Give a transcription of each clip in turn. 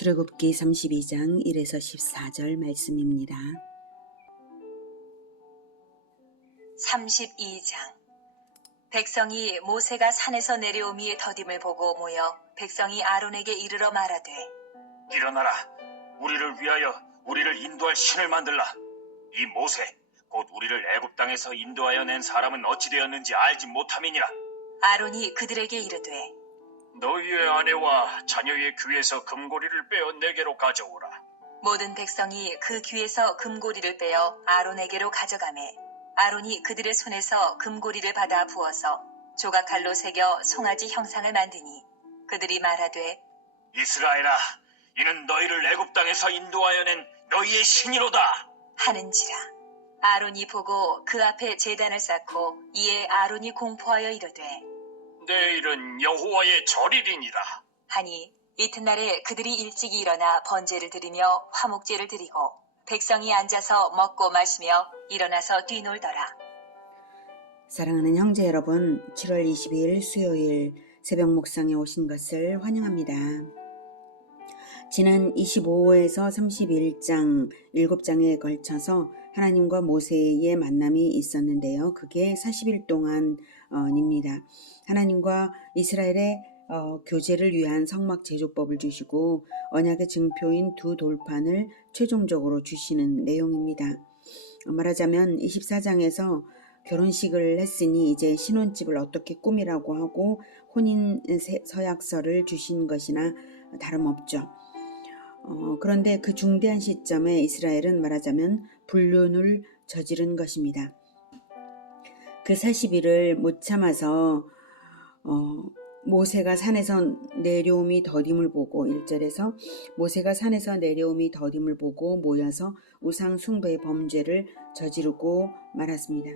출애굽기 32장 1에서 14절 말씀입니다. 32장. 백성이 모세가 산에서 내려오미의 더딤을 보고 모여 백성이 아론에게 이르러 말하되, 일어나라, 우리를 위하여 우리를 인도할 신을 만들라. 이 모세 곧 우리를 애굽 땅에서 인도하여 낸 사람은 어찌 되었는지 알지 못함이니라. 아론이 그들에게 이르되, 너희의 아내와 자녀의 귀에서 금고리를 빼어 내게로 가져오라. 모든 백성이 그 귀에서 금고리를 빼어 아론에게로 가져가매 아론이 그들의 손에서 금고리를 받아 부어서 조각칼로 새겨 송아지 형상을 만드니 그들이 말하되, 이스라엘아, 이는 너희를 애굽 땅에서 인도하여 낸 너희의 신이로다 하는지라. 아론이 보고 그 앞에 제단을 쌓고 이에 아론이 공포하여 이르되, 내일은 여호와의 절일이니라. 하니 이튿날에 그들이 일찍 일어나 번제를 드리며 화목제를 드리고 백성이 앉아서 먹고 마시며 일어나서 뛰놀더라. 사랑하는 형제 여러분, 7월 22일 수요일 새벽 묵상에 오신 것을 환영합니다. 지난 25에서 31장 7장에 걸쳐서 하나님과 모세의 만남이 있었는데요. 그게 40일 동안입니다. 하나님과 이스라엘의 교제를 위한 성막 제조법을 주시고 언약의 증표인 두 돌판을 최종적으로 주시는 내용입니다. 말하자면 24장에서 결혼식을 했으니 이제 신혼집을 어떻게 꾸미라고 하고 혼인 서약서를 주신 것이나 다름없죠. 그런데 그 중대한 시점에 이스라엘은 말하자면 불륜을 저지른 것입니다. 그 40일을 못 참아서 모세가 산에서 내려옴이 더딤을 보고 1절에서 모세가 산에서 내려옴이 더딤을 보고 모여서 우상 숭배의 범죄를 저지르고 말았습니다.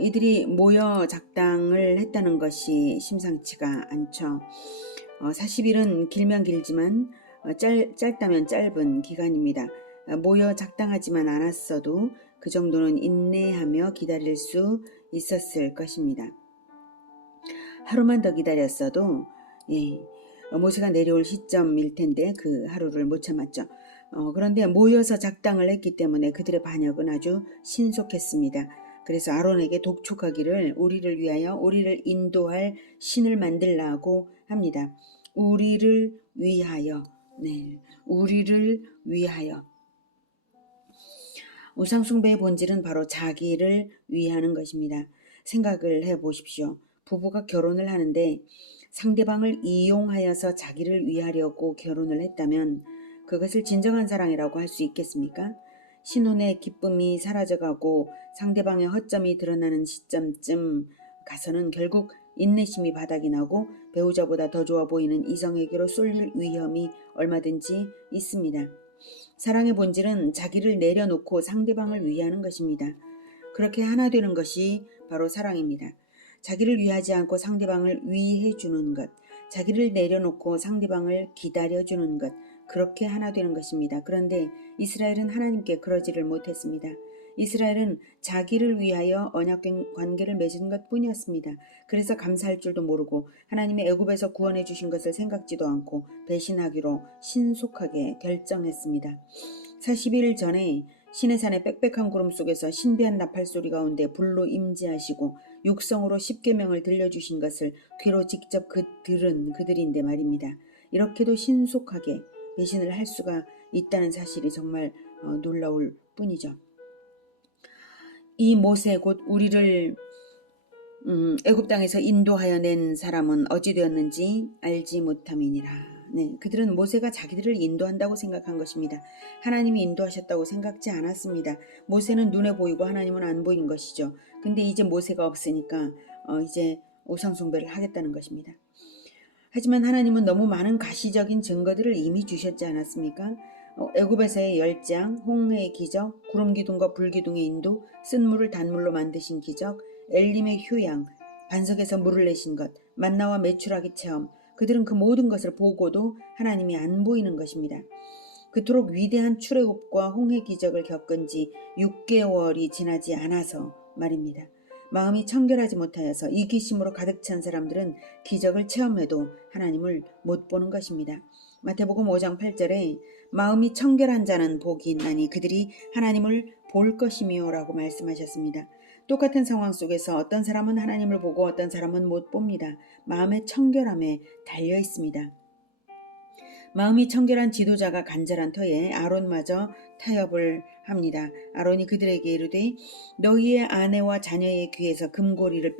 이들이 모여 작당을 했다는 것이 심상치가 않죠. 40일은 길면 길지만 짧다면 짧은 기간입니다. 모여 작당하지만 않았어도 그 정도는 인내하며 기다릴 수 있었을 것입니다. 하루만 더 기다렸어도 모세가 내려올 시점일 텐데 그 하루를 못 참았죠. 그런데 모여서 작당을 했기 때문에 그들의 반역은 아주 신속했습니다. 그래서 아론에게 독촉하기를 우리를 위하여 우리를 인도할 신을 만들라고 합니다. 우리를 위하여, 우리를 위하여. 우상숭배의 본질은 바로 자기를 위하는 것입니다. 생각을 해보십시오. 부부가 결혼을 하는데 상대방을 이용하여서 자기를 위하려고 결혼을 했다면 그것을 진정한 사랑이라고 할 수 있겠습니까? 신혼의 기쁨이 사라져가고 상대방의 허점이 드러나는 시점쯤 가서는 결국 인내심이 바닥이 나고 배우자보다 더 좋아 보이는 이성에게로 쏠릴 위험이 얼마든지 있습니다. 사랑의 본질은 자기를 내려놓고 상대방을 위하는 것입니다. 그렇게 하나 되는 것이 바로 사랑입니다. 자기를 위하지 않고 상대방을 위해 주는 것, 자기를 내려놓고 상대방을 기다려주는 것, 그렇게 하나 되는 것입니다. 그런데 이스라엘은 하나님께 그러지를 못했습니다. 이스라엘은 자기를 위하여 언약 관계를 맺은 것뿐이었습니다. 그래서 감사할 줄도 모르고 하나님의 애굽에서 구원해 주신 것을 생각지도 않고 배신하기로 신속하게 결정했습니다. 40일 전에 시내산의 빽빽한 구름 속에서 신비한 나팔소리 가운데 불로 임재하시고 육성으로 십계명을 들려주신 것을 귀로 직접 들은 그들인데 말입니다. 이렇게도 신속하게 배신을 할 수가 있다는 사실이 정말 놀라울 뿐이죠. 이 모세 곧 우리를 애굽 땅에서 인도하여 낸 사람은 어찌 되었는지 알지 못함이니라. 그들은 모세가 자기들을 인도한다고 생각한 것입니다. 하나님이 인도하셨다고 생각지 않았습니다. 모세는 눈에 보이고 하나님은 안 보인 것이죠. 근데 이제 모세가 없으니까 이제 우상숭배를 하겠다는 것입니다. 하지만 하나님은 너무 많은 가시적인 증거들을 이미 주셨지 않았습니까? 애굽에서의 열장, 홍해의 기적, 구름기둥과 불기둥의 인도, 쓴 물을 단물로 만드신 기적, 엘림의 휴양, 반석에서 물을 내신 것, 만나와 메추라기 체험, 그들은 그 모든 것을 보고도 하나님이 안 보이는 것입니다. 그토록 위대한 출애굽과 홍해 기적을 겪은 지 6개월이 지나지 않아서 말입니다. 마음이 청결하지 못하여서 이기심으로 가득 찬 사람들은 기적을 체험해도 하나님을 못 보는 것입니다. 마태복음 5장 8절에 마음이 청결한 자는 복이 있나니 그들이 하나님을 볼 것이며 라고 말씀하셨습니다. 똑같은 상황 속에서 어떤 사람은 하나님을 보고 어떤 사람은 못 봅니다. 마음의 청결함에 달려 있습니다. 마음이 청결한 지도자가 간절한 터에 아론마저 타협을 합니다. 아론이 그들에게 이르되 너희의 아내와 자녀의 귀에서 금고리를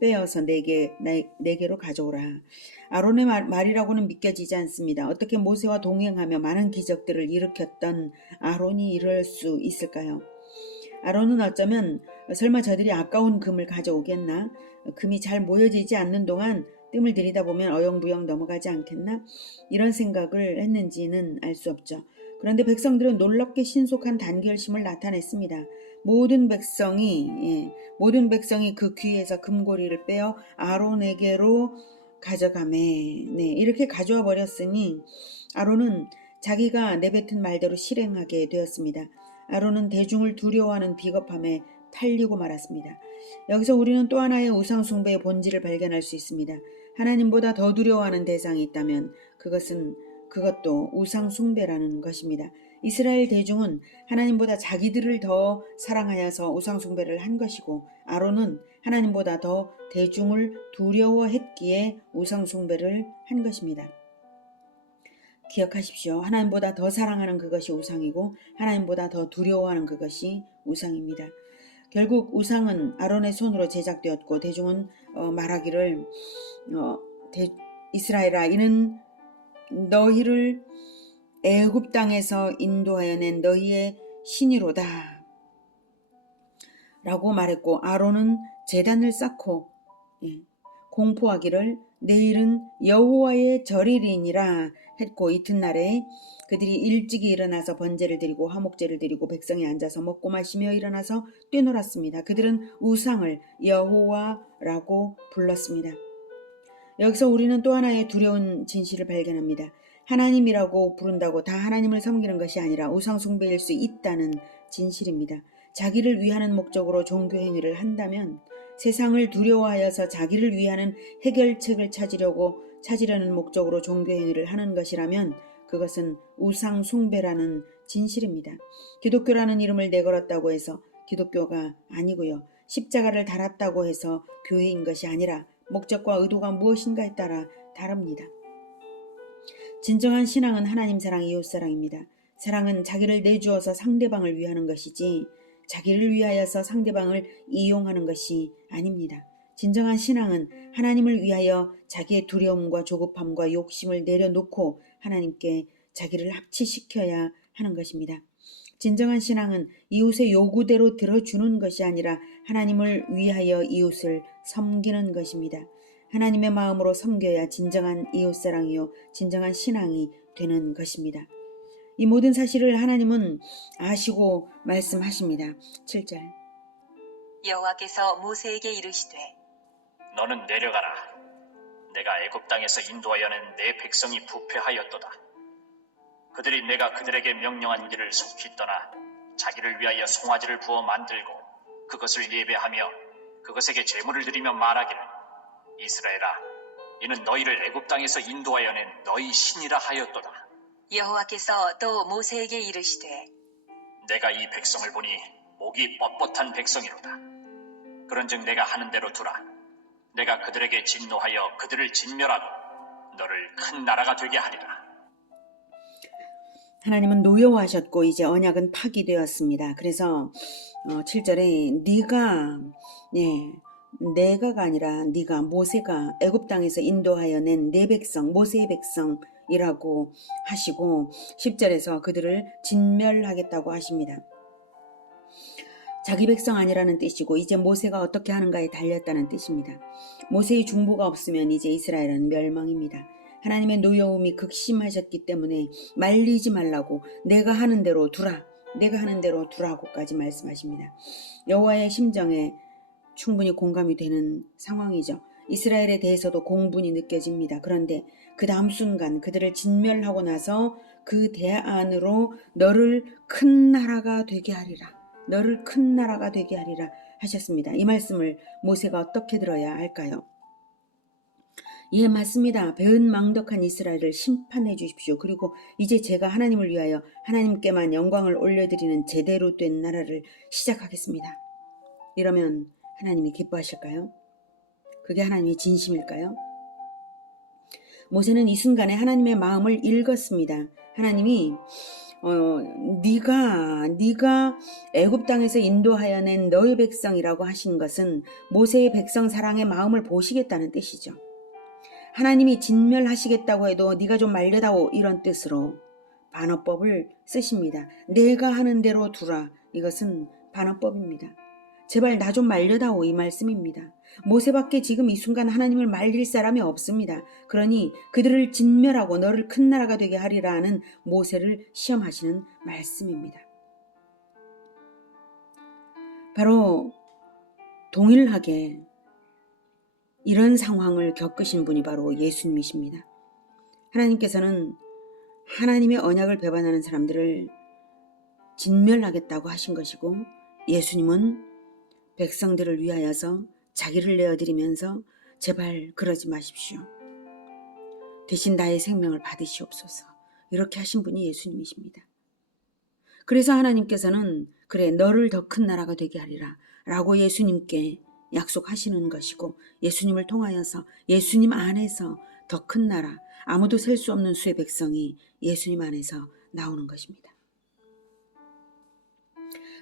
빼어서 내게로 가져오라. 아론의 말이라고는 믿겨지지 않습니다. 어떻게 모세와 동행하며 많은 기적들을 일으켰던 아론이 이럴 수 있을까요? 아론은 어쩌면 설마 저들이 아까운 금을 가져오겠나? 금이 잘 모여지지 않는 동안 뜸을 들이다 보면 어영부영 넘어가지 않겠나? 이런 생각을 했는지는 알 수 없죠. 그런데 백성들은 놀랍게 신속한 단결심을 나타냈습니다. 모든 백성이 그 귀에서 금고리를 빼어 아론에게로 가져가매 이렇게 가져와 버렸으니 아론은 자기가 내뱉은 말대로 실행하게 되었습니다. 아론은 대중을 두려워하는 비겁함에 팔리고 말았습니다. 여기서 우리는 또 하나의 우상 숭배의 본질을 발견할 수 있습니다. 하나님보다 더 두려워하는 대상이 있다면 그것도 우상 숭배라는 것입니다. 이스라엘 대중은 하나님보다 자기들을 더 사랑하여서 우상 숭배를 한 것이고 아론은 하나님보다 더 대중을 두려워했기에 우상 숭배를 한 것입니다. 기억하십시오. 하나님보다 더 사랑하는 그것이 우상이고 하나님보다 더 두려워하는 그것이 우상입니다. 결국 우상은 아론의 손으로 제작되었고 대중은 말하기를 이스라엘아 이는 너희를 애굽 땅에서 인도하여 낸 너희의 신이로다 라고 말했고 아론은 제단을 쌓고 공포하기를 내일은 여호와의 절일이니라 했고 이튿날에 그들이 일찍이 일어나서 번제를 드리고 화목제를 드리고 백성이 앉아서 먹고 마시며 일어나서 뛰놀았습니다. 그들은 우상을 여호와라고 불렀습니다. 여기서 우리는 또 하나의 두려운 진실을 발견합니다. 하나님이라고 부른다고 다 하나님을 섬기는 것이 아니라 우상 숭배일 수 있다는 진실입니다. 자기를 위하는 목적으로 종교 행위를 한다면 세상을 두려워하여서 자기를 위하는 해결책을 찾으려는 목적으로 종교 행위를 하는 것이라면 그것은 우상 숭배라는 진실입니다. 기독교라는 이름을 내걸었다고 해서 기독교가 아니고요. 십자가를 달았다고 해서 교회인 것이 아니라 목적과 의도가 무엇인가에 따라 다릅니다. 진정한 신앙은 하나님 사랑, 이웃 사랑입니다. 사랑은 자기를 내주어서 상대방을 위하는 것이지 자기를 위하여서 상대방을 이용하는 것이 아닙니다. 진정한 신앙은 하나님을 위하여 자기의 두려움과 조급함과 욕심을 내려놓고 하나님께 자기를 합치시켜야 하는 것입니다. 진정한 신앙은 이웃의 요구대로 들어주는 것이 아니라 하나님을 위하여 이웃을 섬기는 것입니다. 하나님의 마음으로 섬겨야 진정한 이웃사랑이요 진정한 신앙이 되는 것입니다. 이 모든 사실을 하나님은 아시고 말씀하십니다. 7절 여호와께서 모세에게 이르시되 너는 내려가라. 내가 애굽 땅에서 인도하여 낸 내 백성이 부패하였도다. 그들이 내가 그들에게 명령한 길을 속히 떠나 자기를 위하여 송아지를 부어 만들고 그것을 예배하며 그것에게 제물을 드리며 말하기를 이스라엘아 이는 너희를 애굽 땅에서 인도하여 낸 너희 신이라 하였도다. 여호와께서 또 모세에게 이르시되 내가 이 백성을 보니 목이 뻣뻣한 백성이로다. 그런즉 내가 하는 대로 두라. 내가 그들에게 진노하여 그들을 진멸하고 너를 큰 나라가 되게 하리라. 하나님은 노여워하셨고 이제 언약은 파기되었습니다. 그래서 7절에 내가가 아니라 네가 모세가 애굽 땅에서 인도하여 낸 내 백성 모세의 백성이라고 하시고 10절에서 그들을 진멸하겠다고 하십니다. 자기 백성 아니라는 뜻이고 이제 모세가 어떻게 하는가에 달렸다는 뜻입니다. 모세의 중보가 없으면 이제 이스라엘은 멸망입니다. 하나님의 노여움이 극심하셨기 때문에 말리지 말라고 내가 하는 대로 두라고까지 말씀하십니다. 여호와의 심정에 충분히 공감이 되는 상황이죠. 이스라엘에 대해서도 공분이 느껴집니다. 그런데 그 다음 순간 그들을 진멸하고 나서 그 대안으로 너를 큰 나라가 되게 하리라. 하셨습니다. 이 말씀을 모세가 어떻게 들어야 할까요? 예, 맞습니다. 배은망덕한 이스라엘을 심판해 주십시오. 그리고 이제 제가 하나님을 위하여 하나님께만 영광을 올려드리는 제대로 된 나라를 시작하겠습니다. 이러면 하나님이 기뻐하실까요? 그게 하나님의 진심일까요? 모세는 이 순간에 하나님의 마음을 읽었습니다. 하나님이 네가 애굽 땅에서 인도하여 낸 너의 백성이라고 하신 것은 모세의 백성 사랑의 마음을 보시겠다는 뜻이죠. 하나님이 진멸하시겠다고 해도 네가 좀 말려다오, 이런 뜻으로 반어법을 쓰십니다. 내가 하는 대로 두라. 이것은 반어법입니다. 제발 나 좀 말려다오, 이 말씀입니다. 모세밖에 지금 이 순간 하나님을 말릴 사람이 없습니다. 그러니 그들을 진멸하고 너를 큰 나라가 되게 하리라 하는 모세를 시험하시는 말씀입니다. 바로 동일하게 이런 상황을 겪으신 분이 바로 예수님이십니다. 하나님께서는 하나님의 언약을 배반하는 사람들을 진멸하겠다고 하신 것이고, 예수님은 백성들을 위하여서 자기를 내어드리면서 제발 그러지 마십시오. 대신 나의 생명을 받으시옵소서. 이렇게 하신 분이 예수님이십니다. 그래서 하나님께서는 그래, 너를 더 큰 나라가 되게 하리라 라고 예수님께 약속하시는 것이고, 예수님을 통하여서 예수님 안에서 더 큰 나라, 아무도 셀 수 없는 수의 백성이 예수님 안에서 나오는 것입니다.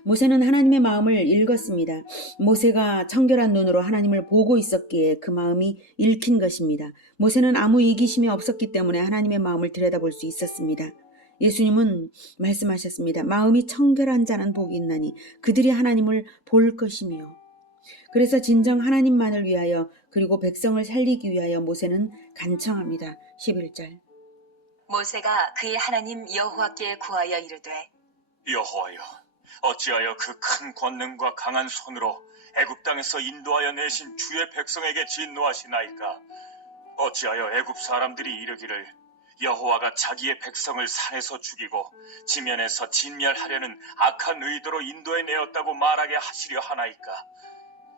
모세는 하나님의 마음을 읽었습니다. 모세가 청결한 눈으로 하나님을 보고 있었기에 그 마음이 읽힌 것입니다. 모세는 아무 이기심이 없었기 때문에 하나님의 마음을 들여다볼 수 있었습니다. 예수님은 말씀하셨습니다. 마음이 청결한 자는 복이 있나니 그들이 하나님을 볼 것이며. 그래서 진정 하나님만을 위하여 그리고 백성을 살리기 위하여 모세는 간청합니다. 11절. 모세가 그의 하나님 여호와께 구하여 이르되 여호와여, 어찌하여 그 큰 권능과 강한 손으로 애굽 땅에서 인도하여 내신 주의 백성에게 진노하시나이까? 어찌하여 애굽 사람들이 이르기를 여호와가 자기의 백성을 산에서 죽이고 지면에서 진멸하려는 악한 의도로 인도해 내었다고 말하게 하시려 하나이까?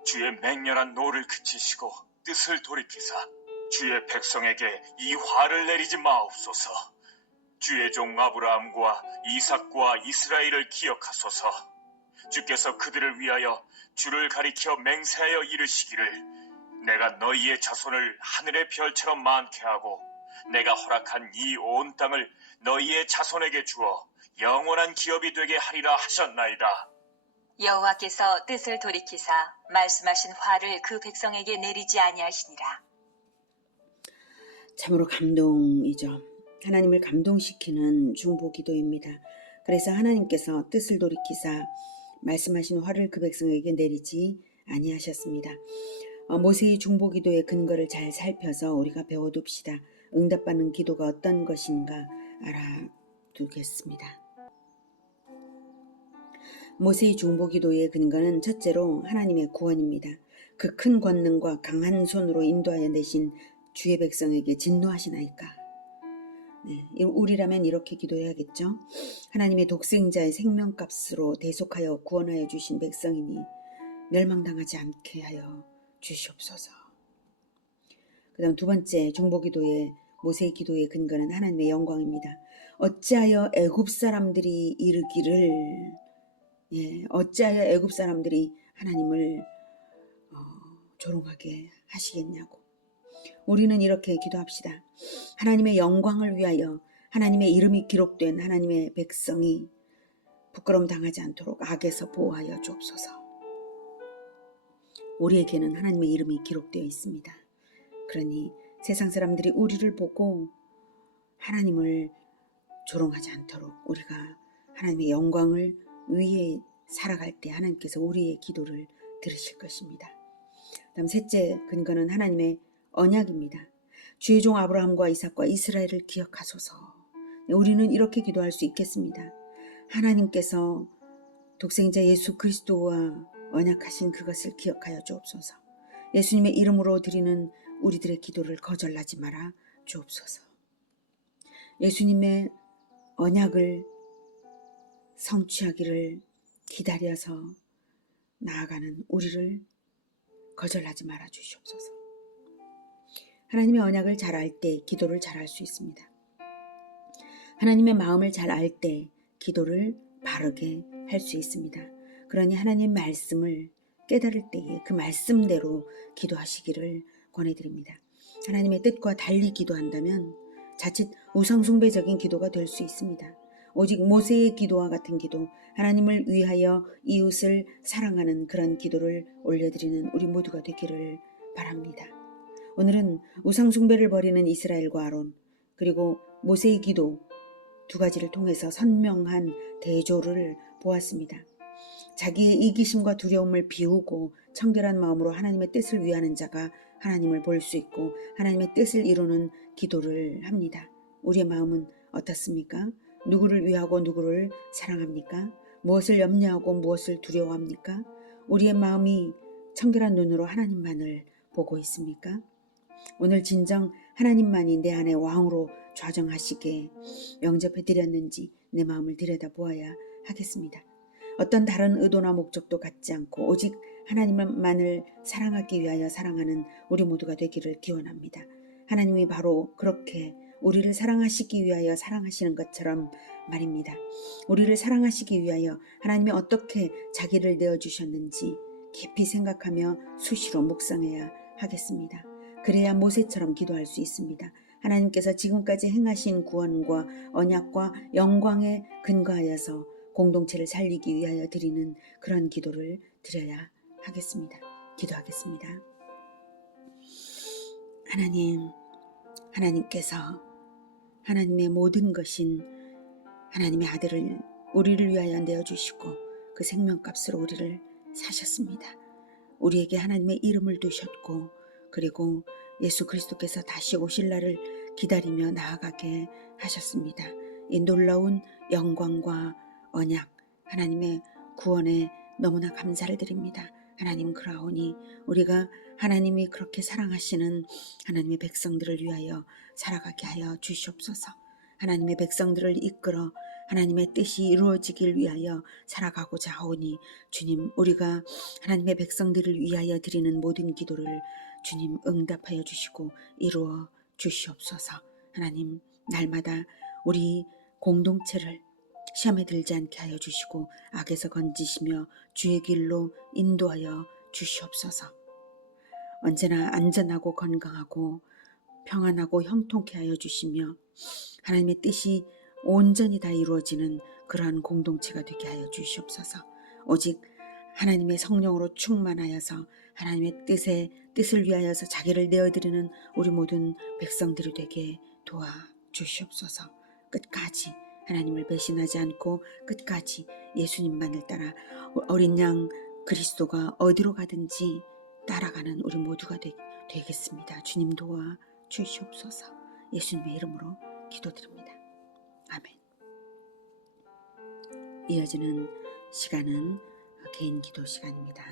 주의 맹렬한 노를 그치시고 뜻을 돌이키사 주의 백성에게 이 화를 내리지 마옵소서. 주의 종 아브라함과 이삭과 이스라엘을 기억하소서. 주께서 그들을 위하여 주를 가리켜 맹세하여 이르시기를 내가 너희의 자손을 하늘의 별처럼 많게 하고 내가 허락한 이 온 땅을 너희의 자손에게 주어 영원한 기업이 되게 하리라 하셨나이다. 여호와께서 뜻을 돌이키사 말씀하신 화를 그 백성에게 내리지 아니하시니라. 참으로 감동이죠. 하나님을 감동시키는 중보기도입니다. 그래서 하나님께서 뜻을 돌이키사 말씀하신 화를 그 백성에게 내리지 아니하셨습니다. 모세의 중보기도의 근거를 잘 살펴서 우리가 배워둡시다. 응답받는 기도가 어떤 것인가 알아두겠습니다. 모세의 중보기도의 근거는 첫째로 하나님의 구원입니다. 그 큰 권능과 강한 손으로 인도하여 내신 주의 백성에게 진노하시나이까? 네, 우리라면 이렇게 기도해야겠죠. 하나님의 독생자의 생명값으로 대속하여 구원하여 주신 백성이니 멸망당하지 않게 하여 주시옵소서. 그 다음 두 번째 중보기도의 모세의 기도의 근거는 하나님의 영광입니다. 어찌하여 애굽 사람들이 이르기를 어찌하여 애굽 사람들이 하나님을 조롱하게 하시겠냐고. 우리는 이렇게 기도합시다. 하나님의 영광을 위하여 하나님의 이름이 기록된 하나님의 백성이 부끄러움 당하지 않도록 악에서 보호하여 주옵소서. 우리에게는 하나님의 이름이 기록되어 있습니다. 그러니 세상 사람들이 우리를 보고 하나님을 조롱하지 않도록 우리가 하나님의 영광을 위해 살아갈 때 하나님께서 우리의 기도를 들으실 것입니다. 다음 셋째 근거는 하나님의 언약입니다. 주의 종 아브라함과 이삭과 이스라엘을 기억하소서. 우리는 이렇게 기도할 수 있겠습니다. 하나님께서 독생자 예수 그리스도와 언약하신 그것을 기억하여 주옵소서. 예수님의 이름으로 드리는 우리들의 기도를 거절하지 말아 주옵소서. 예수님의 언약을 성취하기를 기다려서 나아가는 우리를 거절하지 말아 주시옵소서. 하나님의 언약을 잘 알 때 기도를 잘 할 수 있습니다. 하나님의 마음을 잘 알 때 기도를 바르게 할 수 있습니다. 그러니 하나님 말씀을 깨달을 때에 그 말씀대로 기도하시기를 권해드립니다. 하나님의 뜻과 달리 기도한다면 자칫 우상숭배적인 기도가 될 수 있습니다. 오직 모세의 기도와 같은 기도, 하나님을 위하여 이웃을 사랑하는 그런 기도를 올려드리는 우리 모두가 되기를 바랍니다. 오늘은 우상숭배를 벌이는 이스라엘과 아론, 그리고 모세의 기도 두 가지를 통해서 선명한 대조를 보았습니다. 자기의 이기심과 두려움을 비우고 청결한 마음으로 하나님의 뜻을 위하는 자가 하나님을 볼 수 있고 하나님의 뜻을 이루는 기도를 합니다. 우리의 마음은 어떻습니까? 누구를 위하고 누구를 사랑합니까? 무엇을 염려하고 무엇을 두려워합니까? 우리의 마음이 청결한 눈으로 하나님만을 보고 있습니까? 오늘 진정 하나님만이 내 안에 왕으로 좌정하시게 영접해 드렸는지 내 마음을 들여다보아야 하겠습니다. 어떤 다른 의도나 목적도 갖지 않고 오직 하나님만을 사랑하기 위하여 사랑하는 우리 모두가 되기를 기원합니다. 하나님이 바로 그렇게 우리를 사랑하시기 위하여 사랑하시는 것처럼 말입니다. 우리를 사랑하시기 위하여 하나님이 어떻게 자기를 내어주셨는지 깊이 생각하며 수시로 묵상해야 하겠습니다. 그래야 모세처럼 기도할 수 있습니다. 하나님께서 지금까지 행하신 구원과 언약과 영광에 근거하여서 공동체를 살리기 위하여 드리는 그런 기도를 드려야 하겠습니다. 기도하겠습니다. 하나님께서 하나님의 모든 것인 하나님의 아들을 우리를 위하여 내어주시고 그 생명값으로 우리를 사셨습니다. 우리에게 하나님의 이름을 두셨고 그리고 예수 그리스도께서 다시 오실 날을 기다리며 나아가게 하셨습니다. 이 놀라운 영광과 언약, 하나님의 구원에 너무나 감사를 드립니다. 하나님 그러하오니 우리가 하나님이 그렇게 사랑하시는 하나님의 백성들을 위하여 살아가게 하여 주시옵소서. 하나님의 백성들을 이끌어 하나님의 뜻이 이루어지길 위하여 살아가고자 하오니 주님, 우리가 하나님의 백성들을 위하여 드리는 모든 기도를 주님 응답하여 주시고 이루어 주시옵소서. 하나님, 날마다 우리 공동체를 시험에 들지 않게 하여 주시고 악에서 건지시며 주의 길로 인도하여 주시옵소서. 언제나 안전하고 건강하고 평안하고 형통케 하여 주시며 하나님의 뜻이 온전히 다 이루어지는 그러한 공동체가 되게 하여 주시옵소서. 오직 하나님의 성령으로 충만하여서 하나님의 뜻을 위하여서 자기를 내어드리는 우리 모든 백성들이 되게 도와주시옵소서. 끝까지 하나님을 배신하지 않고 끝까지 예수님만을 따라 어린 양 그리스도가 어디로 가든지 따라가는 우리 모두가 되겠습니다. 주님 도와 주시옵소서. 예수님의 이름으로 기도드립니다. 아멘. 이어지는 시간은 개인 기도 시간입니다.